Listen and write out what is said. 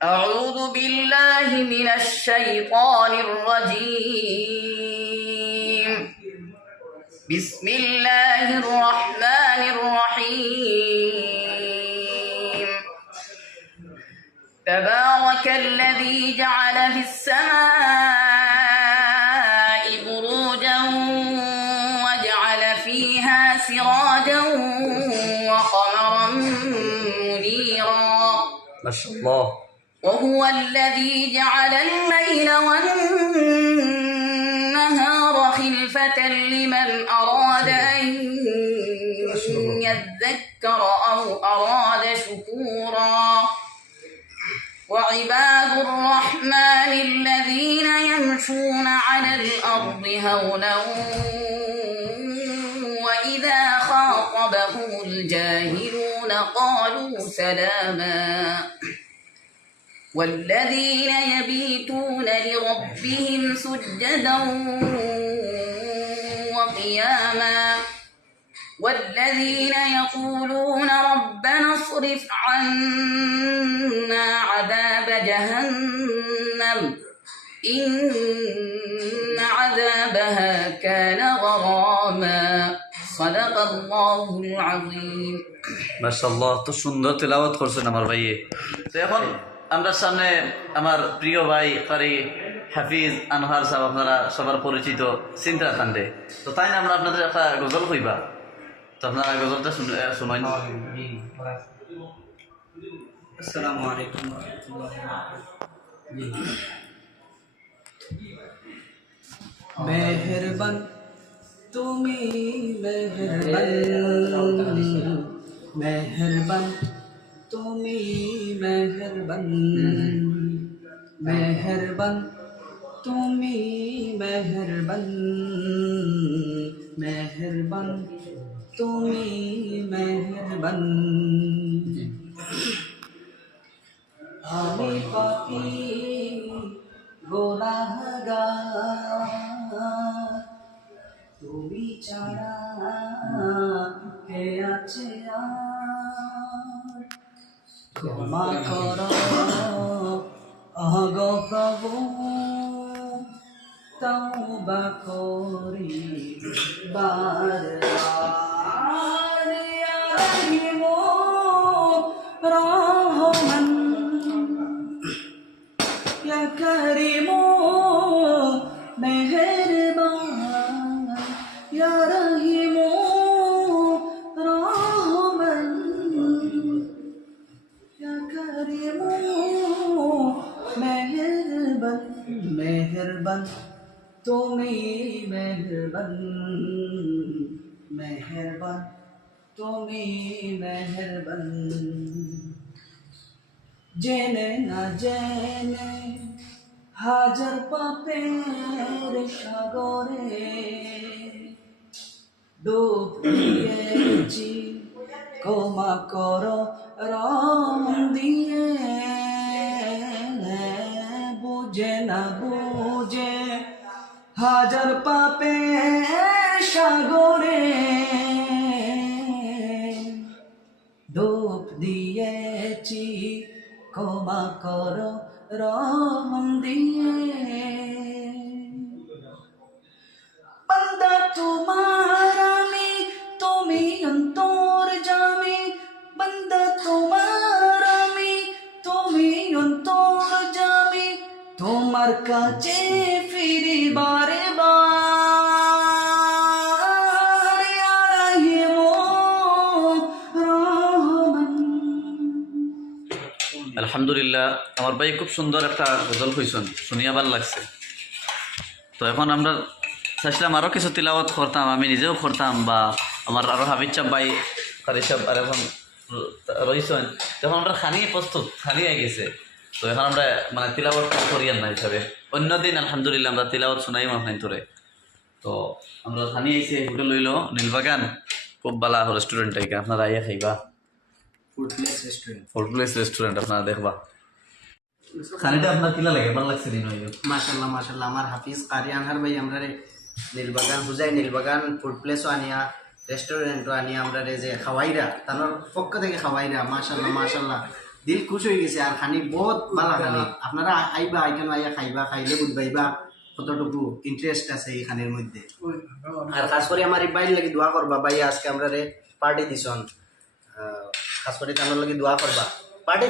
أعوذ بالله من الشيطان الرجيم. بسم الله الرحمن الرحيم. تبارك الذي جعل في السماء بروجا وجعل فيها سراجا وقمرا منيرا. ما شاء الله. وهو الذي جعل الليل والنهار خلفة لمن أراد أن يذكر أو أراد شكورا. وعباد الرحمن الذين يمشون على الأرض هونا وإذا خاطبهم الجاهلون قالوا سلاما. والذين يبيتون لربهم سجدا وقياما. والذين يقولون ربنا اصرف عنا عذاب جهنم إن عذابها كان غراما. صدق الله العظيم. মাশাআল্লাহ, তো সুন্দর তেলাওয়াত করছেন আমার ভাইয়ে। তো এখন আমরা সামনে আমার প্রিয় ভাই কারি হাফিজ আনহার সাহেব, আপনারা সবার পরিচিত চিন্তা খান্ডে, তো তাই না আমরা আপনাদের একটা গজল কইবা, তো আপনারা গজলটা শুনাই। আসসালামু আলাইকুম ওয়া রাহমাতুল্লাহি ওয়া বারাকাতুহু। মেহেরবান তুমি মেহেরবান, মেহেরবান তুমি মেহেরবান, মেহেরবান তুমি মেহেরবান, মেহেরবান তুমি মেহেরবান। আমি পাপী গুনাহগার, তুমি ছাড়া কে আছে আর? ক্ষমা করো অগো প্রভু, তওবা করি বারবার। ইয়া রহিম রহমান, ইয়া করিম মেহেরবান, ইয়া রহিম রহমান, ইয়া করিম মেহেরবান। মেহেরবান তুমি মেহেরবান, মেহেরবান তুমি মেহেরবান। জেনে না জেনে হাজার পাপের সাগরে ডুব দিয়েছি, ক্ষমা করো রং দিয়ে। বুঝে না বুঝে হাজার পাপের সাগরে ডুব দিয়েছি, ক্ষমা করো রহম দিয়ে। বান্দা তোমার আমি, তুমি অন্তর্যামী। বান্দা তোমার আমি, তুমি অন্তর্যামী। তোমার কাছে ফিরি বারে বার। ইয়া রহিম রহমান। আলহামদুলিল্লাহ, আমার ভাই খুব সুন্দর একটা গজল কইছেন, শুনিয়া ভাল লাগছে। তো এখন আমরা চাইছিলাম আরও কিছু তিলাওয়াত করতাম, আমি নিজেও করতাম, বা আমার আরও হাবিজ সাহেব ভাই কারি সাহেব আর এখন রয়েছেন। তখন আমরা খানি প্রস্তুত, খানি হয়ে গেছে। তো এখন আমরা মানে তিলাওয়াত করিয়ান না হিসাবে, অন্যদিন আলহামদুলিল্লাহ আমরা তিলাওয়াত শুনাইম আপনার তোরে। তো আমরা খানি আইসি হোটেল লইল নীলবাগান, খুব ভালো রেস্টুরেন্ট থেকে, আপনারা আইয়া খাইবা। ফুড প্লেস রেস্টুরেন্ট আপনারা দেখবা। খানিটা আপনার কিলা লাগে, ভালো লাগছে দিন? মাশাআল্লাহ মাশাআল্লাহ। আমার হাফিজ কারি আনহার ভাই আমরা নীলবাগান হুজাই নীলবাগান ফুড প্লেসও আনিয়া রেস্টুরেন্টও আনিয়া আমরা যে খাওয়াইরা তার পক্ষ থেকে খাওয়াইরা, মাশাআল্লাহ মাশাআল্লাহ দিল খুশ হয়ে গেছে আর খানি বহুত ভালো খানি আপনারা আইবা এখানে আইয়া খাইবা খাইলে বুঝবাইবা কতটুকু ইন্টারেস্ট আছে এই খানের মধ্যে আর খাস করে আমার এই বাইর লাগি দোয়া করবা ভাই আজকে আমরা রে পার্টি দিছন খাস করে তার লাগি দোয়া করবা পার্টি